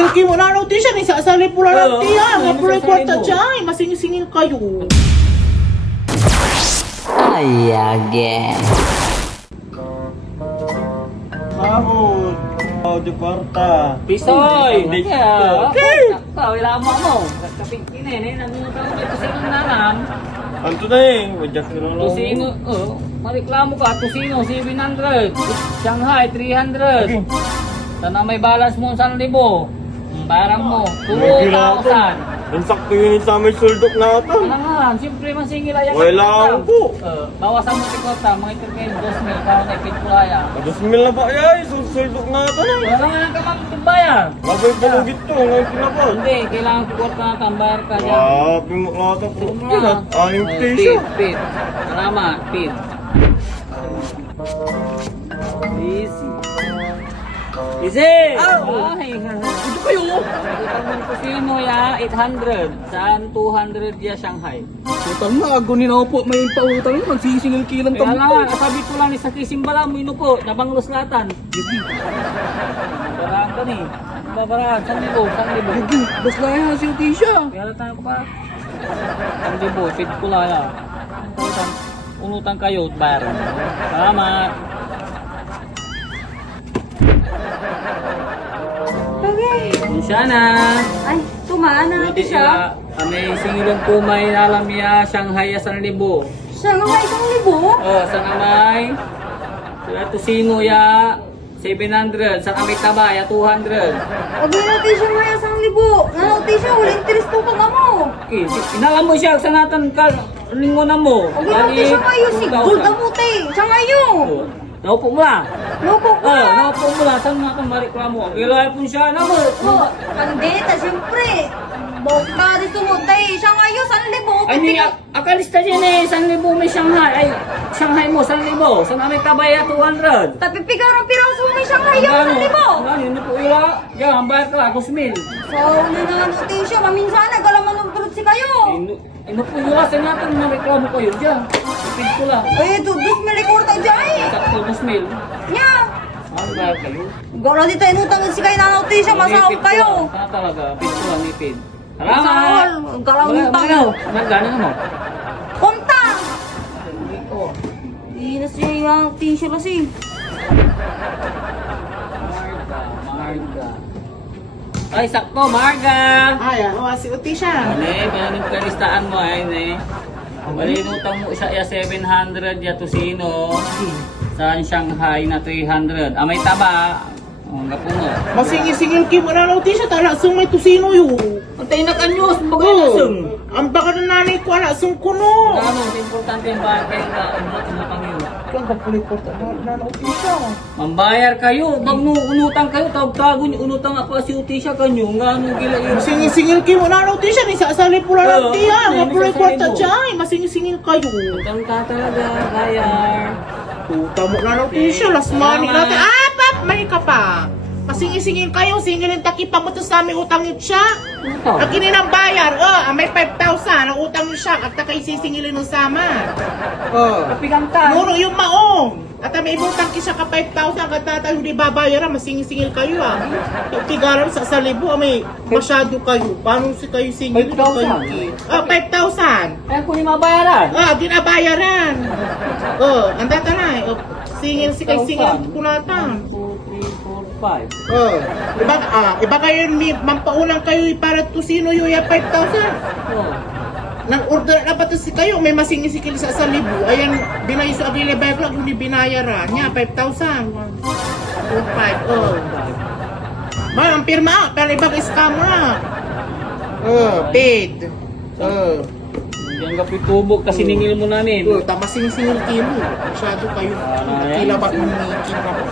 Singil-singil kayo na ano siya, ni sasali pula lang tiya. Nga pula kwarta mo. dyan, masingil-singil kayo. Ay, again. Sahod. Oh, di kwarta. Pisoy! Hindi. Okay! Wala mo mo. Kapingkinin eh. Nangunutang mo ito sino naman. Anto na eh. Wadyak na lang. Tusino, mariklamo ka. Tusino, 700. Shanghai, 300. Sana may balance mo 1,000. Barang mo, 2,000. Ang sakto yun sa may suldok natin. Ano nga, siyempre masingil ayan. Wala po. Bawasan mo tikota, mga itirkain 2,000. Kaya na ipitkulaya. 2,000 na ba yay? Suldok natin ah. Wala nga ka magbayar. Babay pa mo gito. Ngayon kinabot. Hindi, kailangan tikota na tambayar ka dyan. Grabe mo nata po. Aning Pit, piso. pit. Salamat, pit. Easy. Easy! Ay, Ito kayo. Itang kusino ya, 800. Saan 200 ya Shanghai. Utang na, agunin ako po. May pautang yun, magsisingil kilang Kaya nga, sabi ko lang ni sa kisimbala mo ino po, nabanglos latan. Baraan ka ni. Babaraan, 1,000, 1,000. Bas lang yan, si Utisha. Kaya tayo ko pa. 1,000, fit ko lang ya. Unutan kayo, bayaran. Salamat. Okay. Siya na. Ay, tumana natin siya. May singilong po may alam niya, Shanghai 1,000. Siya nga 1,000. Sa namay. Sila tusino ya, 700. Sa kamay taba ya, 200. Huwag mo natin siya nga 1,000. Nga natin siya, wala interest ko ka nga mo. Okay, inalam mo siya sa natan ka, lingonan mo. Huwag mo natin siya nga yung si Gold Amute. Siya nga yun. Naupo mo lang. Loko ko na. Naupo mo lang. Saan nga kang mariklamo? Kailangan po siya na mo. Oh, pandita, siyempre. Boka dito mo, tay. Siya nga yun, 1,000. Ay, hindi, akalista dyan eh. 1,000 may Shanghai. Ay, Shanghai mo, 1,000. Sa namin kabaya, 200. Tapipigarang piraso mo may siya nga yun, 1,000. Ano, yun po ila. Yan, ang bayar ka, 2,000. So, nananotin siya. Maminsan, nagalaman ng tulad si kayo. Ino po ila, sa natin na reklamo kayo dyan. Ipid ko lang. Eh, dudus, may rekorta dyan eh. Sakto, 2,000. Nya. Ano bayar kayo? Gawala dito, inutang si kayo nananotin siya. Masahol kayo. Sana talaga, ipid ko lang, ipid. Masahol. Salamat. Galang utang. Magkano mo? Konta! Hindi na siya yung t-shirt kasi. Marga. Ay, sakto, Marga! Ay, si Utisha. Ano yung kalistaan mo ay, ne? Malinutang mo siya ya 700 ya tusino. Saan Shanghai na 300. May taba. Nga po mo. Masingil-singil kayo na ano Utisha. Tala, sung may tusino yun. Antay na kanyos, bagay na sum. Ang baka na nanay ko, ala, sung kuno. Ano, importante yung bagay na inutang yun. Kaya pagpulit ko, na Utisha. Mambayar kayo, bag no, unutang kayo, tawag-tago niyo, unutang ako si Utisha kanyo, nga nung gila yun. Masingil-singil kayo na ano Utisha. Ni sasali pula lang tiya. Nga May pula sasali kwarta mo. dyan. Masingil-singil kayo. Utang ka talaga, bayar. Puta mo na Utisha. Last money natin. Pap! Mali ka pa. Masingil-singil kayo. Singilin takipa mo to sa aming utang yun siya. Ito. Ang kininang bayar, may 5,000 ang utang mo siya at takay sisingilin ng sama. Kapiganta. Nuro yung maong. At may ibutang kisya ka 5,000 at tatay hindi babayaran, masingil-singil kayo Tigaran sa 1,000, may masyado kayo. Paano si kayo singil? 5,000? 5,000. Ay, kung yung mabayaran. Di na bayaran. Ang data na singil si kayo singil kunatan. 1, 2, 3, 4, 5. Iba kayo, mampaunang kayo para tusino yung 5,000. Oh. Nang order na ba to si kayo, may masingisikil sa 1,000. Ayan, binayo sa available backlog, hindi binayaran. Niya, 5,000. 2,500. Ang pirma, pero ibang scammer paid. Yan ka pitubog kasi ningil mo namin. Tama singil kayo. Masyado kayo. Kila ba umiikin ka po?